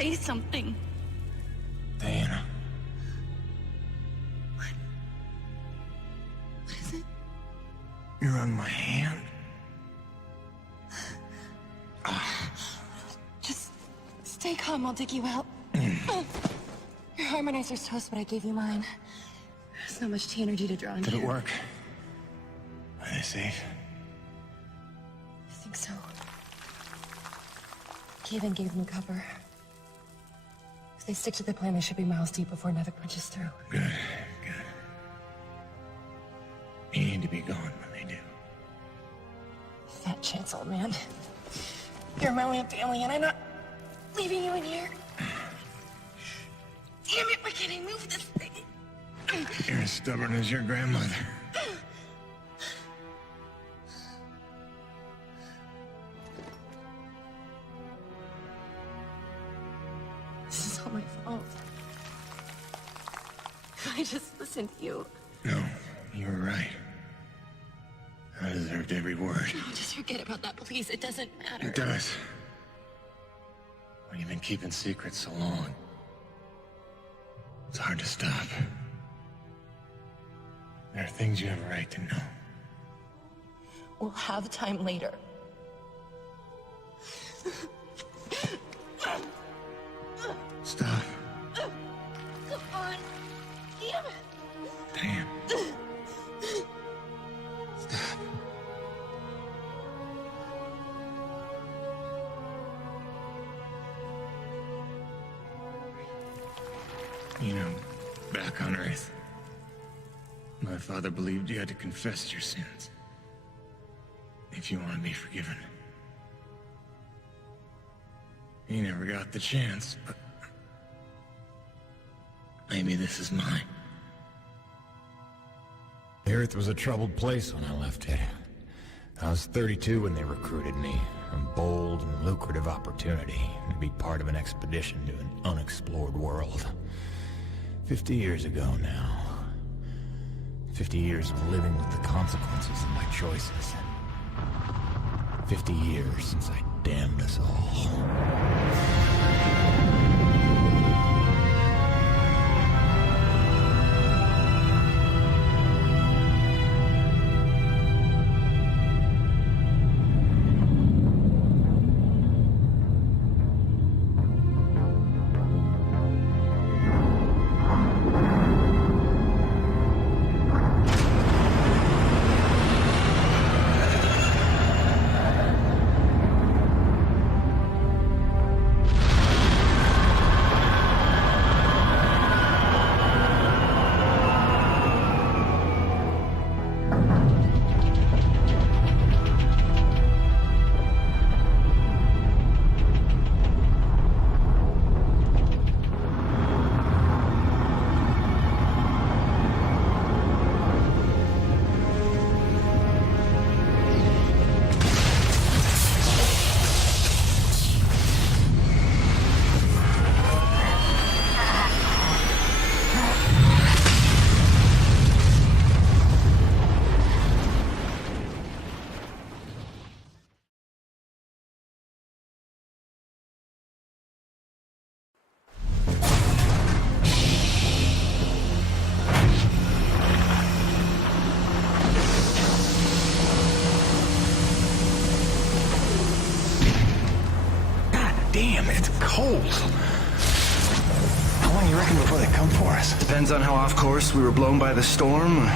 Say something. Diana. What? What is it? You're on my hand. Just stay calm, I'll dig you out. Your harmonizer's toast, but I gave you mine. There's not much T energy to draw on Did here. it work? Are they safe? I think so. Kevin gave them cover. If they stick to the plan, they should be miles deep before Nevik punches through. Good, good. You need to be gone when they do. Fat chance, old man. You're my only family, and I'm not leaving you in here. Damn it, why can't I move this thing? You're as stubborn as your grandmother. This is all my fault. I just listened to you. No, you were right. I deserved every word. No, just forget about that, please. It doesn't matter. It does. When you've been keeping secrets so long, it's hard to stop. There are things you have a right to know. We'll have time later. Stop. Come on. Damn it. Damn. Stop. You know, back on Earth, my father believed you had to confess your sins if you want to be forgiven. He never got the chance, but maybe this is mine. The Earth was a troubled place when I left it. I was 32 when they recruited me. A bold and lucrative opportunity to be part of an expedition to an unexplored world. 50 years ago now. 50 years of living with the consequences of my choices. 50 years since I damned us all. Damn, it's cold. How long you reckon before they come for us? Depends on how off course we were blown by the storm.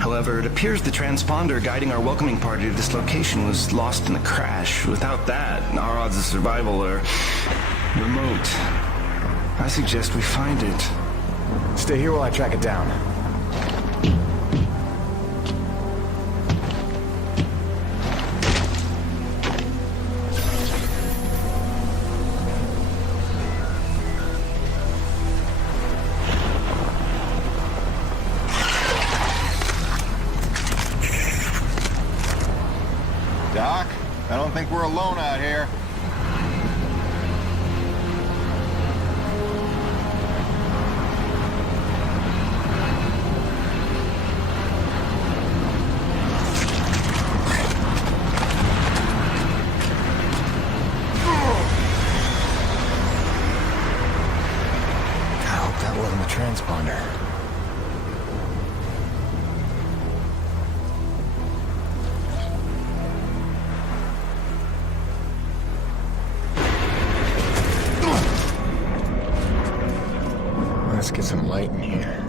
However, it appears the transponder guiding our welcoming party to this location was lost in the crash. Without that, our odds of survival are remote. I suggest we find it. Stay here while I track it down. Doc, I don't think we're alone out here. transponder. Let's get some light in here.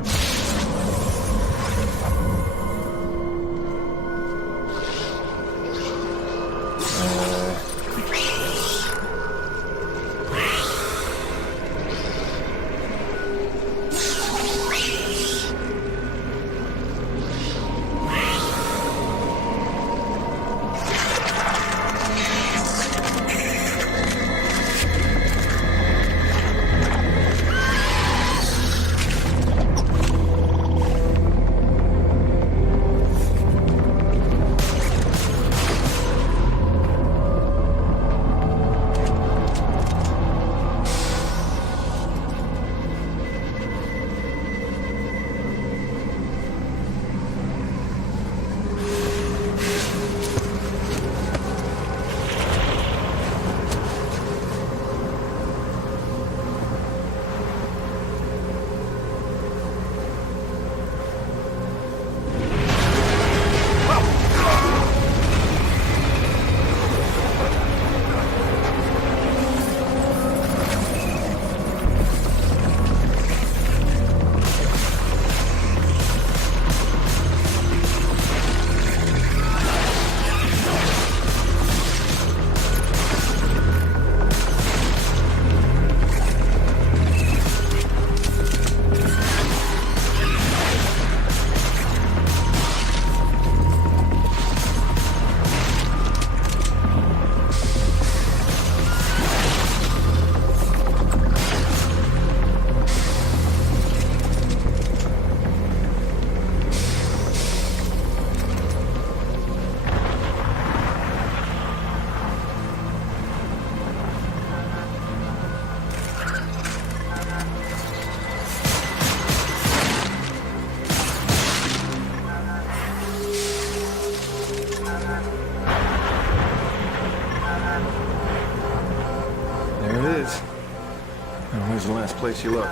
Where's the last place you looked?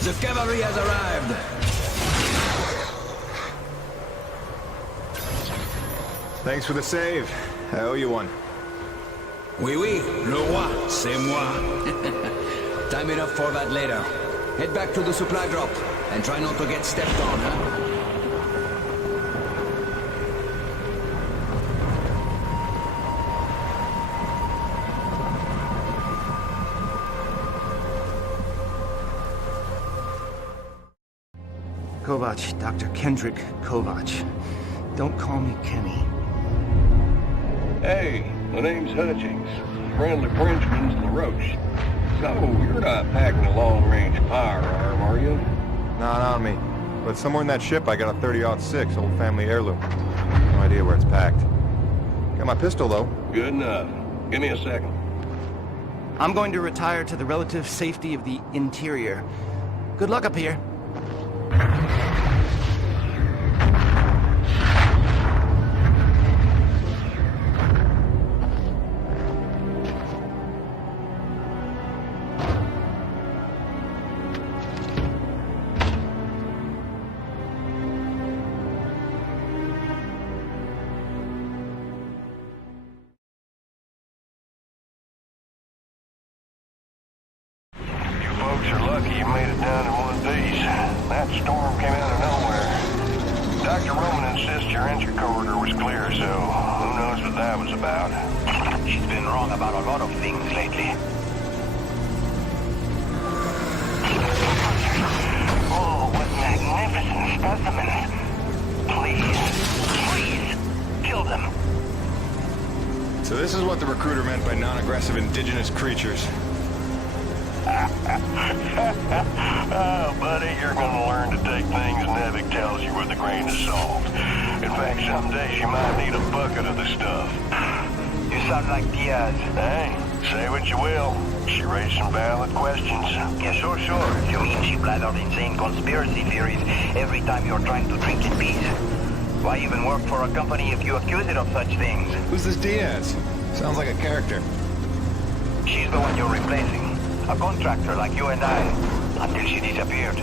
The cavalry has arrived! Thanks for the save. I owe you one. Oui, oui, le roi, c'est moi. Time enough for that later. Head back to the supply drop, and try not to get stepped on, huh? Kovac, Dr. Kendrick Kovac. Don't call me Kenny. Hey, my name's Hutchings. Friendly Frenchman's LaRoche. So, you're not packing a long-range firearm, are you? Not on me. But somewhere in that ship I got a 30-06 old family heirloom. No idea where it's packed. Got my pistol, though. Good enough. Give me a second. I'm going to retire to the relative safety of the interior. Good luck up here. Folks are lucky you made it down in one piece. That storm came out of nowhere. Dr. Roman insists your entry corridor was clear, so who knows that was about. She's been wrong about a lot of things lately. Oh, what magnificent specimens. Please, kill them. So this is what the recruiter meant by non-aggressive indigenous creatures. Oh, buddy, you're gonna learn to take things Nevik tells you with a grain of salt. In fact, some days you might need a bucket of the stuff. You sound like Diaz. Hey, say what you will. She raised some valid questions. Yeah, sure. You mean she blathered insane conspiracy theories every time you're trying to drink in peace? Why even work for a company if you accuse it of such things? Who's this Diaz? Sounds like a character. She's the one you're replacing. A contractor like you and I, until she disappeared.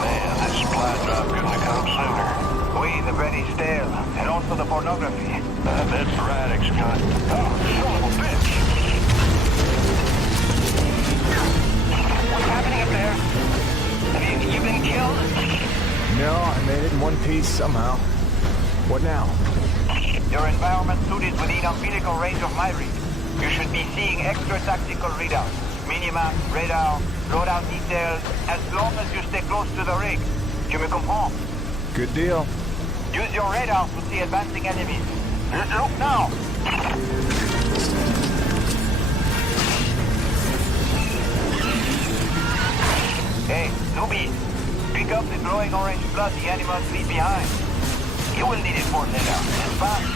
Man, that supply drop couldn't have come sooner. Oui, the bread is stale, and also the pornography. That's the Radix gun. Oh, son of a bitch! What's happening up there? Have you been killed? No, I made it in one piece somehow. What now? Your environment suit is within umbilical range of my read. You should be seeing extra tactical readouts. Minimap, radar, loadout details, as long as you stay close to the rig. Tu me comprends? Good deal. Use your radar to see advancing enemies. Look now! Hey, newbie. Pick up the glowing orange blood the animals leave behind. You will need it for later. It's fine.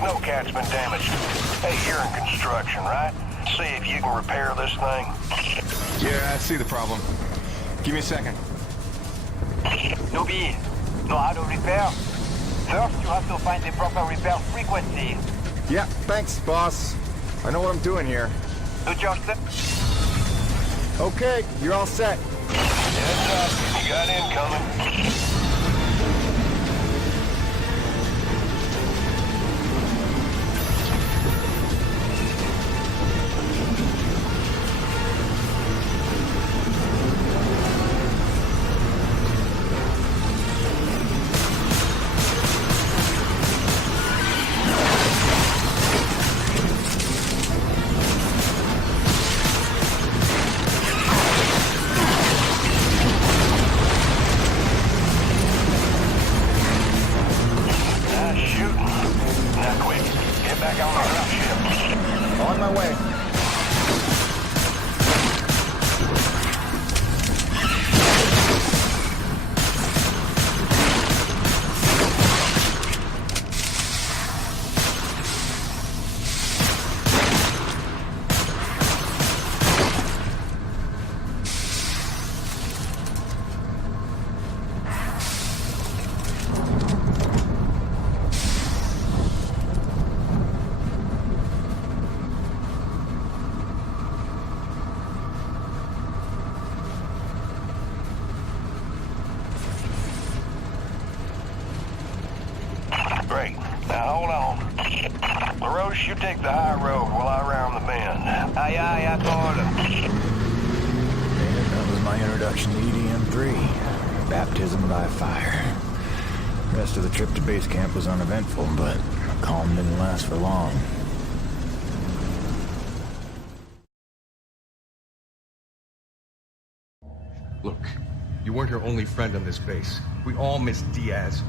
Snowcat's been damaged. Hey, you're in construction, right? See if you can repair this thing. Yeah, I see the problem. Give me a second. Newbie, know how to repair? First, you have to find the proper repair frequency. Yeah, thanks, boss. I know what I'm doing here. Do just... Okay, you're all set. Heads up, you got incoming. On my way. Great. Now hold on. LaRoche, you take the high road while I round the bend. Aye, Atoll. That was my introduction to EDM-3. Baptism by fire. The rest of the trip to base camp was uneventful, but calm didn't last for long. Look, you weren't her only friend on this base. We all miss Diaz.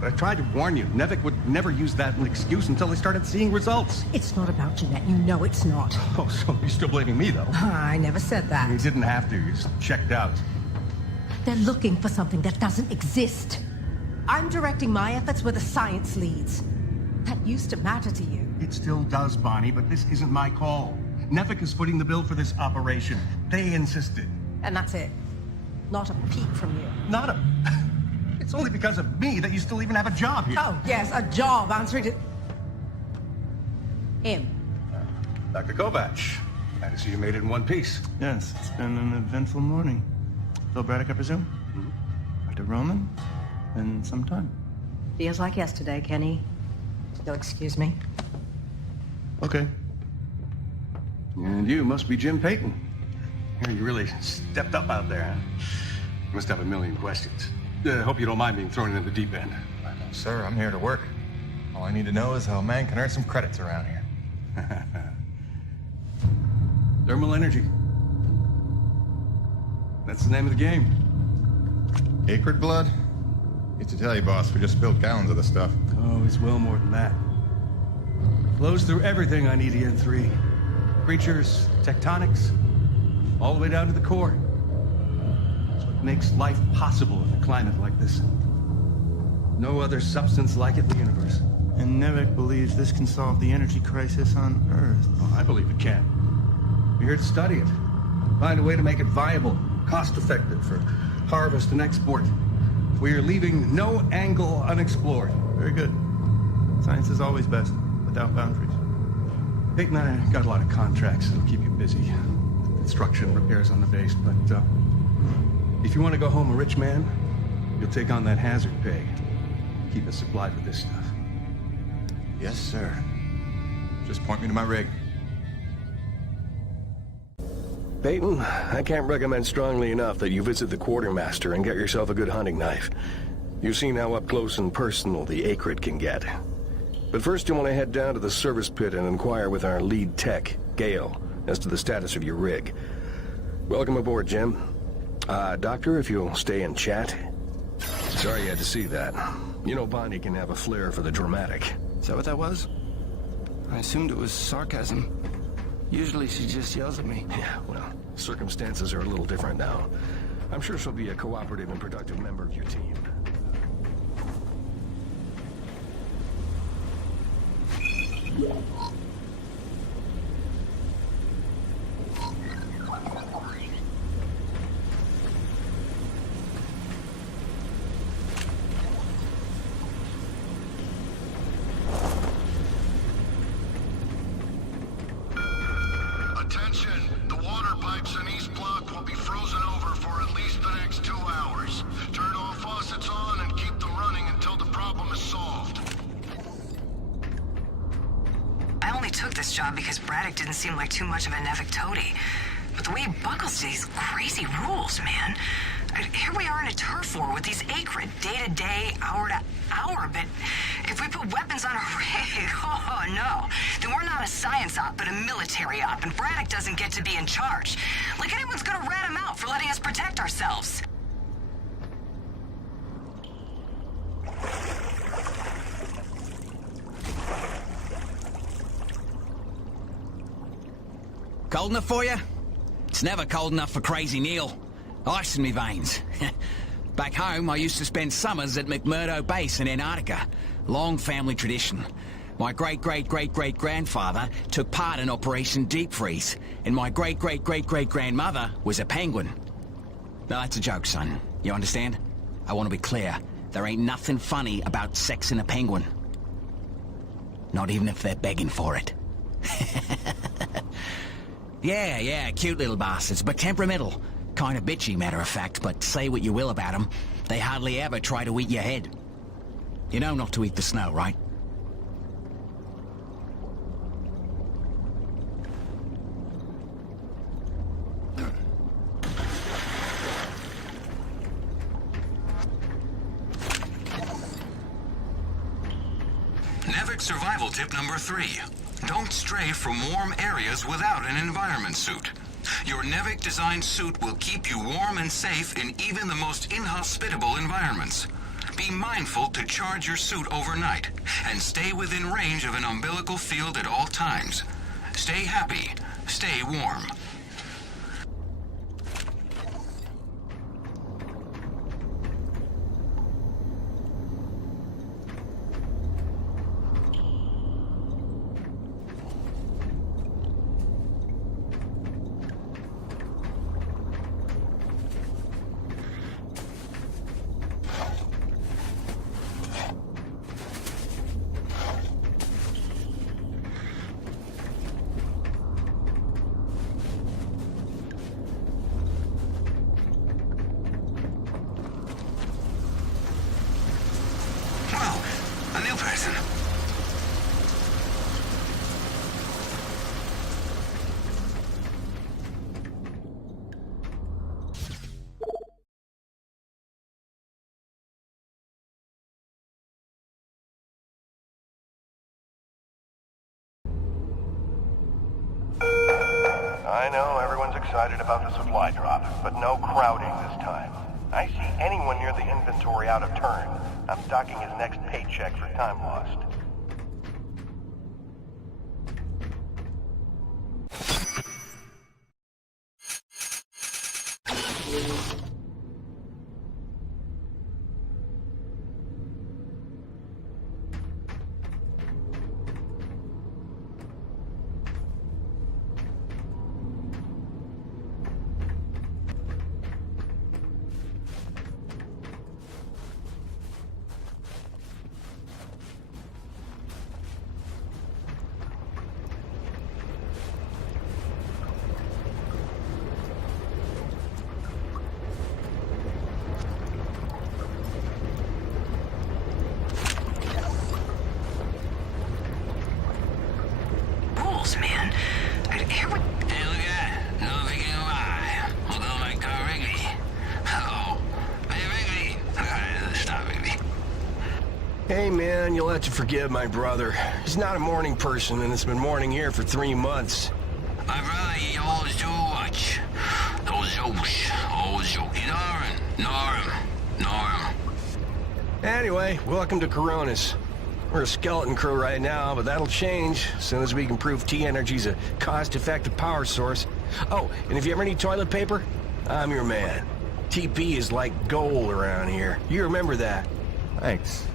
But I tried to warn you. Nevik would never use that as an excuse until they started seeing results. It's not about Jeanette. You know it's not. Oh, so you're still blaming me, though? I never said that. You didn't have to. You just checked out. They're looking for something that doesn't exist. I'm directing my efforts where the science leads. That used to matter to you. It still does, Bonnie, but this isn't my call. Nevik is footing the bill for this operation. They insisted. And that's it. not a peep from you. Not a... It's only because of me that you still even have a job here. Oh, yes, a job answering to... him. Dr. Kovac, glad to see you made it in one piece. Yes, it's been an eventful morning. Phil Braddock, I presume? Dr. Roman? Been some time. Feels like yesterday, Kenny. You'll excuse me. Okay. And you must be Jim Payton. You really stepped up out there, huh? You must have a million questions. Hope you don't mind being thrown into the deep end. Sir, I'm here to work. All I need to know is how a man can earn some credits around here. Thermal energy. That's the name of the game. Acrid blood? Hate to tell you, boss, we just spilled gallons of the stuff. Oh, it's well more than that. Flows through everything on EDN3. Creatures, tectonics, all the way down to the core. It's what makes life possible in a climate like this. No other substance like it in the universe. And Nevik believes this can solve the energy crisis on Earth. Oh, I believe it can. We're here to study it. Find a way to make it viable, cost-effective for harvest and export. We are leaving no angle unexplored. Very good. Science is always best, without boundaries. Peyton and I got a lot of contracts that'll keep you busy. Construction, repairs on the base, but if you want to go home a rich man, you'll take on that hazard pay. Keep us supplied with this stuff. Yes, sir. Just point me to my rig. Peyton, I can't recommend strongly enough that you visit the quartermaster and get yourself a good hunting knife. You've seen how up close and personal the Acrid can get. But first you want to head down to the service pit and inquire with our lead tech, Gale, as to the status of your rig. Welcome aboard, Jim. Doctor, if you'll stay and chat. Sorry you had to see that. You know Bonnie can have a flair for the dramatic. Is that what that was? I assumed it was sarcasm. Usually she just yells at me. Yeah, well, circumstances are a little different now. I'm sure she'll be a cooperative and productive member of your team. Attention! The water pipes in East Block will be frozen over for at least the next 2 hours. Turn all faucets on and keep them running until the problem is solved. I only took this job because Braddock didn't seem like too much of a Nevik toady. But the way he buckles to these crazy rules, man. Here we are in a turf war with these Acrid, day to day, hour to hour, but if we put weapons on a rig, oh no, then we're not a science op, but a military op, and Braddock doesn't get to be in charge. Like anyone's gonna rat him out for letting us protect ourselves. Cold enough for you? It's never cold enough for Crazy Neil. Ice in me veins. Back home, I used to spend summers at McMurdo Base in Antarctica. Long family tradition. My great-great-great-great-grandfather took part in Operation Deep Freeze, and my great-great-great-great-grandmother was a penguin. No, that's a joke, son. You understand? I want to be clear. There ain't nothing funny about sexing a penguin. Not even if they're begging for it. Yeah, cute little bastards, but temperamental. Kind of bitchy, matter of fact, but say what you will about them, they hardly ever try to eat your head. You know not to eat the snow, right? Nevik survival tip number 3. Don't stray from warm areas without an environment suit. Your Nevik-designed suit will keep you warm and safe in even the most inhospitable environments. Be mindful to charge your suit overnight, and stay within range of an umbilical field at all times. Stay happy. Stay warm. I know everyone's excited about the supply drop, but no crowding this time. I see anyone near the inventory out of turn. I'm docking his next paycheck for time lost. Man. Here we... Hey, look at that. No thinking why. Although my car Wrigley. Hello. Hey, Wrigley. Stop, Wrigley. Hey, man, you'll have to forgive my brother. He's not a morning person, and it's been morning here for 3 months. My brother, he always do much. Always joke. Norm. Anyway, welcome to Coronas. We're a skeleton crew right now, but that'll change as soon as we can prove T-Energy's a cost-effective power source. Oh, and if you ever need toilet paper, I'm your man. TP is like gold around here. You remember that. Thanks.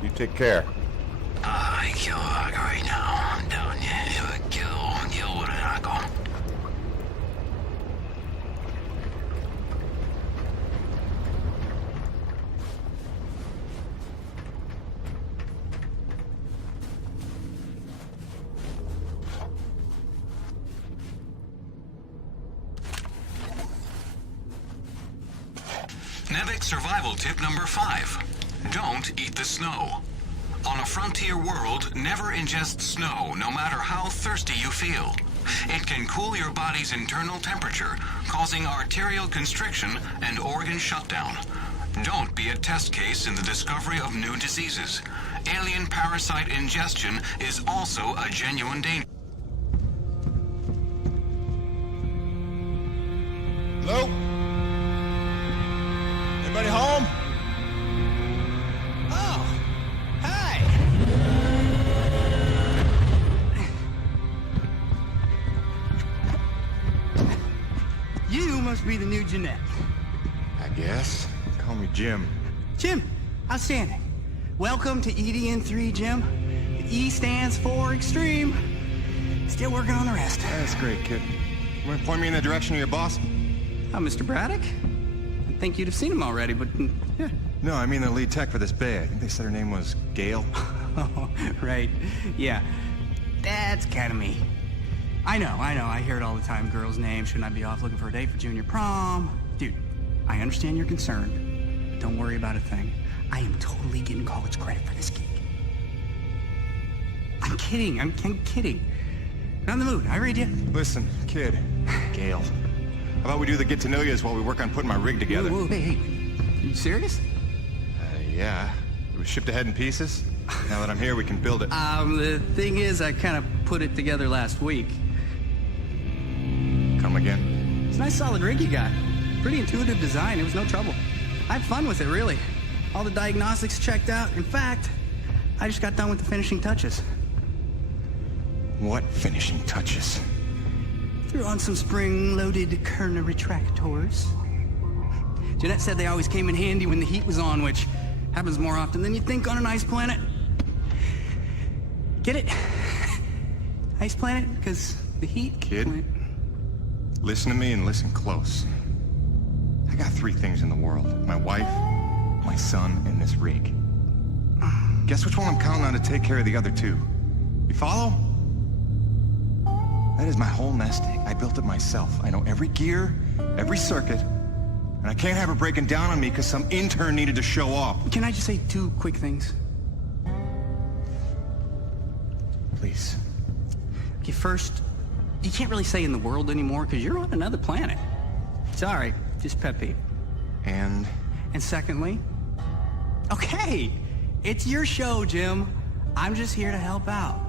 You take care. I kill a hog right now. I'm telling you. Kill with an hog. Nevik survival tip number 5. Don't eat the snow. On a frontier world, never ingest snow, no matter how thirsty you feel. It can cool your body's internal temperature, causing arterial constriction and organ shutdown. Don't be a test case in the discovery of new diseases. Alien parasite ingestion is also a genuine danger. Hello? Anybody home? Oh, hi. You must be the new Jeanette. I guess. Call me Jim. Jim, outstanding. Welcome to EDN3, Jim. The E stands for extreme. Still working on the rest. That's great, kid. You want to point me in the direction of your boss? Mr. Braddock? I think you'd have seen him already, but yeah. No, I mean the lead tech for this bay. I think they said her name was Gail. Oh, right. Yeah. That's kind of me. I know. I hear it all the time. Girl's name. Shouldn't I be off looking for a date for junior prom? Dude, I understand you're concerned. Don't worry about a thing. I am totally getting college credit for this gig. I'm kidding. I'm kidding. Not in the mood. I read you. Listen, kid. Gail. How about we do the get-to-know-yous while we work on putting my rig together? Whoa, hey. Are you serious? Yeah. It was shipped ahead in pieces. Now that I'm here, we can build it. The thing is, I kind of put it together last week. Come again? It's a nice solid rig you got. Pretty intuitive design. It was no trouble. I had fun with it, really. All the diagnostics checked out. In fact, I just got done with the finishing touches. What finishing touches? Threw on some spring-loaded Kerner retractors. Jeanette said they always came in handy when the heat was on, which happens more often than you think on an ice planet. Get it? Ice planet? Because the heat... Kid, listen to me and listen close. I got 3 things in the world. My wife, my son, and this rig. Guess which one I'm counting on to take care of the other 2? You follow? That is my whole nest egg. I built it myself. I know every gear, every circuit, and I can't have her breaking down on me because some intern needed to show off. Can I just say 2 quick things? Please. Okay, first, you can't really say in the world anymore because you're on another planet. Sorry, just pet peeve. And secondly, okay, it's your show, Jim. I'm just here to help out.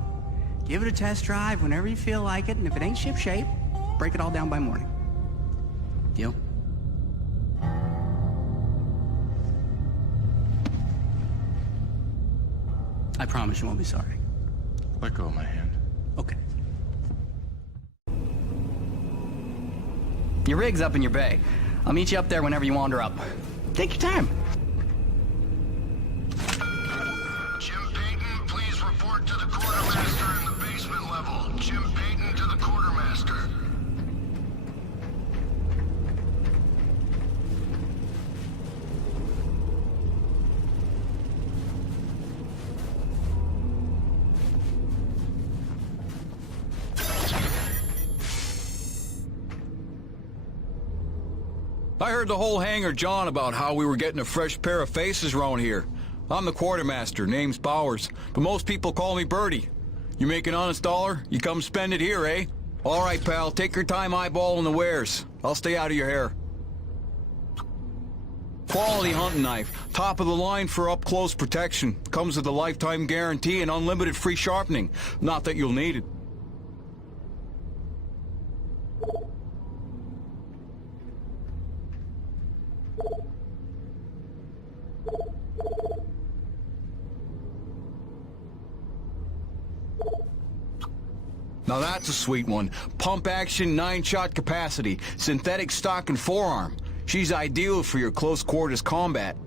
Give it a test drive whenever you feel like it, and if it ain't shipshape, break it all down by morning. Deal? I promise you won't be sorry. Let go of my hand. Okay. Your rig's up in your bay. I'll meet you up there whenever you wander up. Take your time. Jim Payton, please report to the quartermaster in the basement level. Jim Payton to the quartermaster. I heard the whole hangar John about how we were getting a fresh pair of faces around here. I'm the quartermaster, name's Bowers, but most people call me Birdie. You make an honest dollar, you come spend it here, eh? All right, pal, take your time eyeballing the wares. I'll stay out of your hair. Quality hunting knife, top of the line for up-close protection. Comes with a lifetime guarantee and unlimited free sharpening. Not that you'll need it. Now that's a sweet one. Pump action, 9-shot capacity, synthetic stock and forearm. She's ideal for your close quarters combat.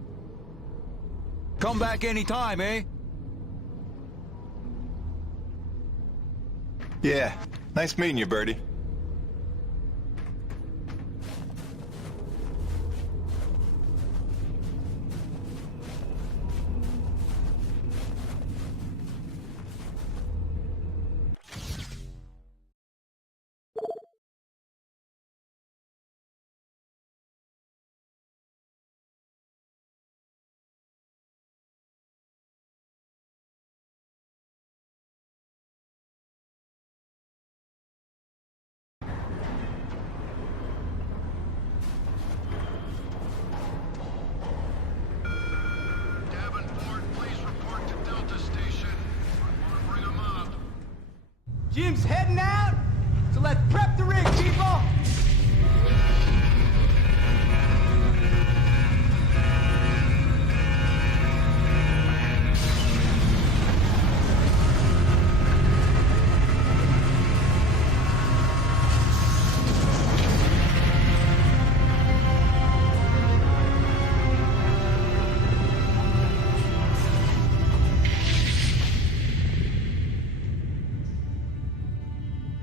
Come back anytime, eh? Yeah, nice meeting you, Birdie. Jim's heading out, so let's prep the rig, people!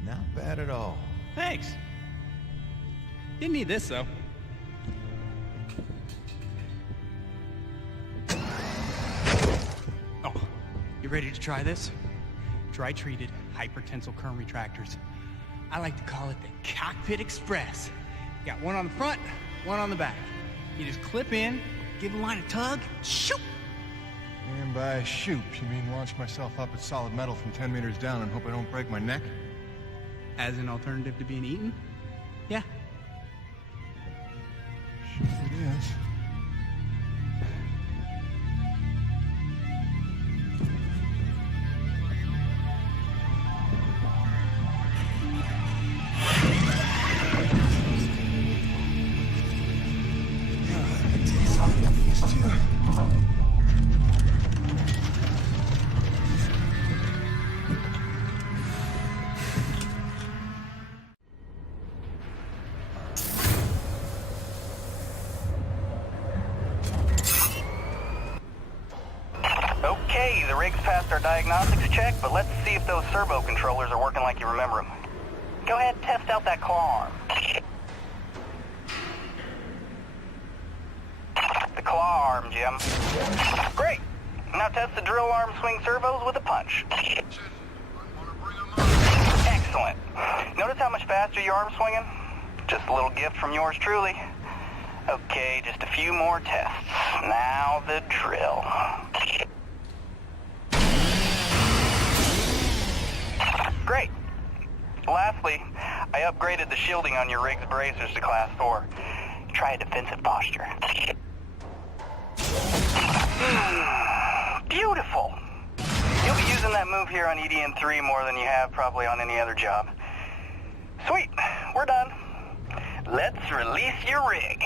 Not bad at all. Thanks. Didn't need this, though. Oh, you ready to try this? Dry-treated hypertensile current retractors. I like to call it the Cockpit Express. Got one on the front, one on the back. You just clip in, give the line a tug, shoot! And by shoot, you mean launch myself up at solid metal from 10 meters down and hope I don't break my neck? As an alternative to being eaten? Yeah. Sure it is. Okay, the rig's passed our diagnostics check, but let's see if those servo controllers are working like you remember them. Go ahead and test out that claw arm. The claw arm, Jim. Great. Now test the drill arm swing servos with a punch. Excellent. Notice how much faster your arm's swinging? Just a little gift from yours truly. Okay, just a few more tests. Now the drill. Great. Lastly, I upgraded the shielding on your rig's bracers to Class 4. Try a defensive posture. Beautiful. You'll be using that move here on EDM3 more than you have probably on any other job. Sweet. we're done. Let's release your rig.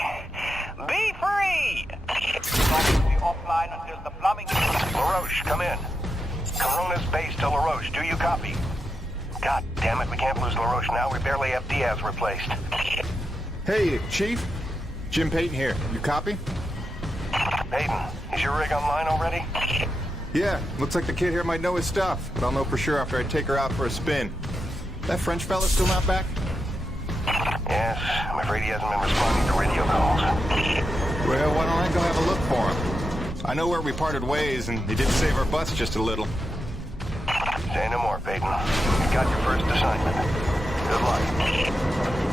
Be free! Be offline until the plumbing... LaRoche, come in. Corona's base to LaRoche. Do you copy? God damn it, we can't lose LaRoche now. We barely have Diaz replaced. Hey, Chief. Jim Payton here. You copy? Peyton, is your rig online already? Yeah, looks like the kid here might know his stuff, but I'll know for sure after I take her out for a spin. That French fella still not back? Yes, I'm afraid he hasn't been responding to radio calls. Well, why don't I go have a look for him? I know where we parted ways, and he did save our butts just a little. Say no more, Peyton. You got your first assignment. Good luck.